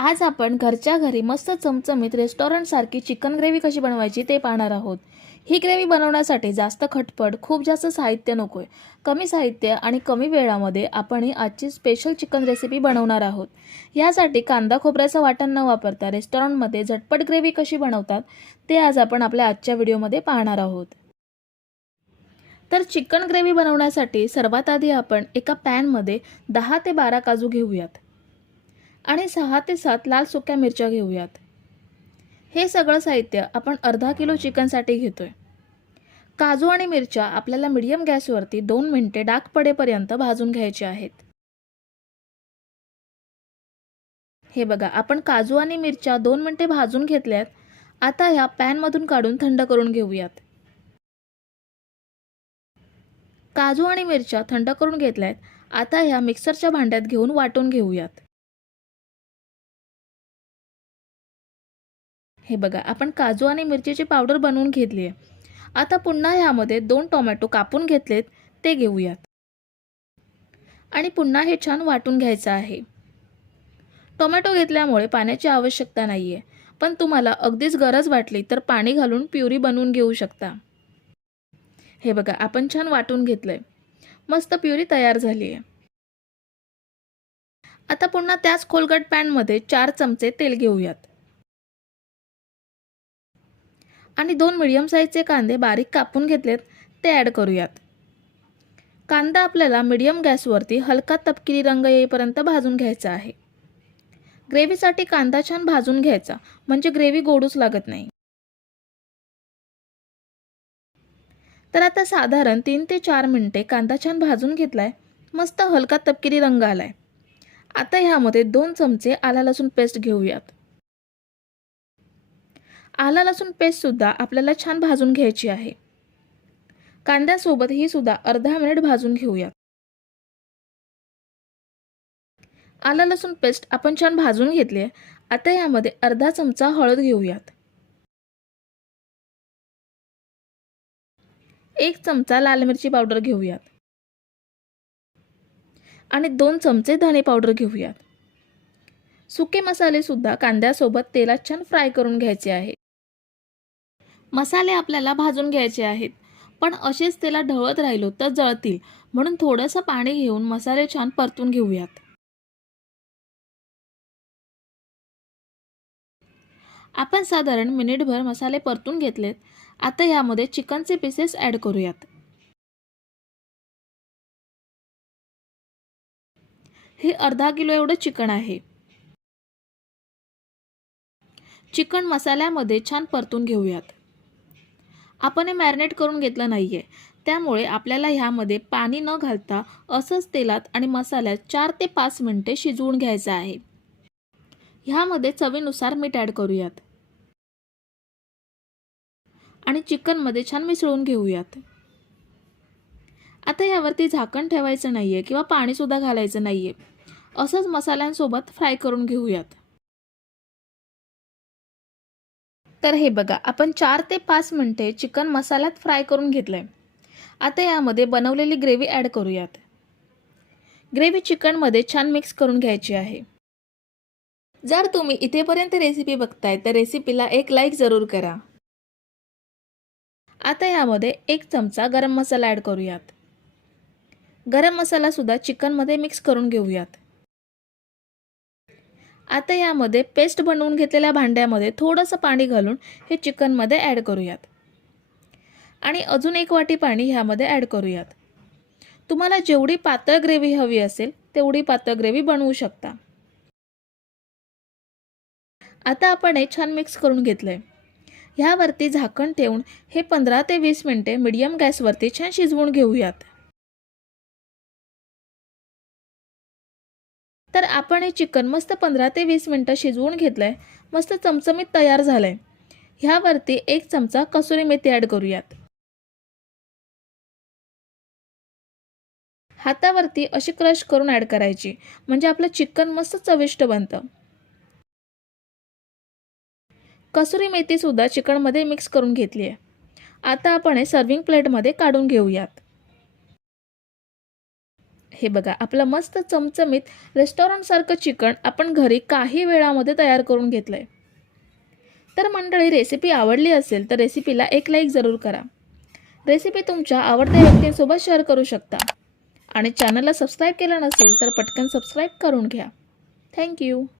आज आपण घरच्या घरी मस्त चमचमीत रेस्टॉरंटसारखी चिकन ग्रेव्ही कशी बनवायची ते पाहणार आहोत. ही ग्रेव्ही बनवण्यासाठी जास्त खटपट खूप जास्त साहित्य नको आहे कमी साहित्य आणि कमी वेळामध्ये आपण ही आजची स्पेशल चिकन रेसिपी बनवणार आहोत. यासाठी कांदा खोबऱ्याचं वाटण न वापरता रेस्टॉरंटमध्ये झटपट ग्रेव्ही कशी बनवतात ते आज आपण आपल्या आजच्या व्हिडिओमध्ये पाहणार आहोत. तर चिकन ग्रेव्ही बनवण्यासाठी सर्वात आधी आपण एका पॅनमध्ये दहा ते बारा काजू घेऊयात. आणि सहा ते सात लाल सुक्या मिरच्या घेऊयात. हे सगळं साहित्य आपण अर्धा किलो चिकनसाठी घेतो आहे काजू आणि मिरच्या आपल्याला मिडियम गॅसवरती दोन मिनिटे डाग पडेपर्यंत भाजून घ्यायचे आहेत. हे बघा आपण काजू आणि मिरच्या दोन मिनिटे भाजून घेतल्यात. आता ह्या पॅनमधून काढून थंड करून घेऊयात. काजू आणि मिरच्या थंड करून घेतल्यात. आता ह्या मिक्सरच्या भांड्यात घेऊन वाटून घेऊयात. हे बघा आपण काजू आणि मिरचीची पावडर बनवून घेतली आहे. आता पुन्हा ह्यामध्ये दोन टोमॅटो कापून घेतलेत ते घेऊयात. आणि पुन्हा हे छान वाटून घ्यायचं आहे. टोमॅटो घेतल्यामुळे पाण्याची आवश्यकता नाही आहे पण तुम्हाला अगदीच गरज वाटली तर पाणी घालून प्युरी बनवून घेऊ शकता. हे बघा आपण छान वाटून घेतलंय. मस्त प्युरी तयार झाली आहे. आता पुन्हा त्याच खोलगट पॅनमध्ये चार चमचे तेल घेऊयात. आणि दोन मिडियम साईजचे कांदे बारीक कापून घेतलेत ते ॲड करूयात. कांदा आपल्याला मिडियम गॅसवरती हलका तपकिरी रंग येईपर्यंत भाजून घ्यायचा आहे. ग्रेव्हीसाठी कांदा छान भाजून घ्यायचा म्हणजे ग्रेव्ही गोडूच लागत नाही. तर आता साधारण तीन ते चार मिनटे कांदा छान भाजून घेतलाय मस्त हलका तपकिरी रंग आलाय. आता ह्यामध्ये दोन चमचे आला लसूण पेस्ट घेऊयात. आला लसूण पेस्टसुद्धा आपल्याला छान भाजून घ्यायची आहे. कांद्यासोबत ही सुद्धा अर्धा मिनिट भाजून घेऊयात आला लसूण पेस्ट आपण छान भाजून घेतली आहे. आता यामध्ये अर्धा चमचा हळद घेऊयात. एक चमचा लाल मिरची पावडर घेऊयात. आणि दोन चमचे धणे पावडर घेऊयात. सुके मसाले सुद्धा कांद्यासोबत तेलात छान फ्राय करून घ्यायचे आहे. मसाले आपल्याला भाजून घ्यायचे आहेत. पण असेच त्याला ढवळत राहिलो तर जळतील. म्हणून थोडंसं पाणी घेऊन मसाले छान परतून घेऊयात. आपण साधारण मिनिटभर मसाले परतून घेतलेत. आता यामध्ये चिकनचे पीसेस ॲड करूयात. हे अर्धा किलो एवढं चिकन आहे. चिकन मसाल्यामध्ये छान परतून घेऊयात. आपण हे मॅरिनेट करून घेतलं नाही आहे त्यामुळे आपल्याला ह्यामध्ये पाणी न घालता असंच तेलात आणि मसाल्यात चार ते पाच मिनटे शिजवून घ्यायचं आहे. ह्यामध्ये चवीनुसार मीठ ॲड करूयात. आणि चिकनमध्ये छान मिसळून घेऊयात. आता यावरती झाकण ठेवायचं नाही आहे किंवा पाणीसुद्धा घालायचं नाही आहे असंच मसाल्यांसोबत फ्राय करून घेऊयात. तर हे बघा आपण चार ते पाच मिनटे चिकन मसाल्यात फ्राय करून घेतलं आहे आता यामध्ये बनवलेली ग्रेव्ही ॲड करूयात. ग्रेव्ही चिकनमध्ये छान मिक्स करून घ्यायची आहे. जर तुम्ही इथेपर्यंत रेसिपी बघताय तर रेसिपीला एक लाईक जरूर करा. आता यामध्ये एक चमचा गरम मसाला ॲड करूयात. गरम मसालासुद्धा चिकनमध्ये मिक्स करून घेऊयात. आता यामध्ये पेस्ट बनवून घेतलेल्या भांड्यामध्ये थोडंसं पाणी घालून हे चिकनमध्ये ॲड करूयात. आणि अजून एक वाटी पाणी ह्यामध्ये ॲड करूयात. तुम्हाला जेवढी पातळ ग्रेव्ही हवी असेल तेवढी पातळ ग्रेव्ही बनवू शकता. आता आपण हे छान मिक्स करून घेतलं आहे ह्यावरती झाकण ठेवून हे पंधरा ते वीस मिनटे मिडियम गॅसवरती छान शिजवून घेऊयात. तर आपण हे चिकन मस्त पंधरा ते वीस मिनटं शिजवून घेतलं आहे मस्त चमचमीत तयार झालं आहे ह्यावरती एक चमचा कसुरी मेथी ॲड करूयात. हातावरती अशी क्रश करून ॲड करायची. म्हणजे आपलं चिकन मस्त चविष्ट बनतं. कसुरी मेथीसुद्धा चिकनमध्ये मिक्स करून घेतली आहे आता आपण हे सर्विंग प्लेटमध्ये काढून घेऊयात. हे बघा आपलं मस्त चमचमीत रेस्टॉरंटसारखं चिकन आपण घरी काही वेळामध्ये तयार करून घेतलं आहे तर मंडळी रेसिपी आवडली असेल तर रेसिपीला एक लाईक जरूर करा. रेसिपी तुमच्या आवडत्या व्यक्तींसोबत शेअर करू शकता. आणि चॅनलला सबस्क्राईब केलं नसेल तर पटकन सबस्क्राईब करून घ्या. थँक्यू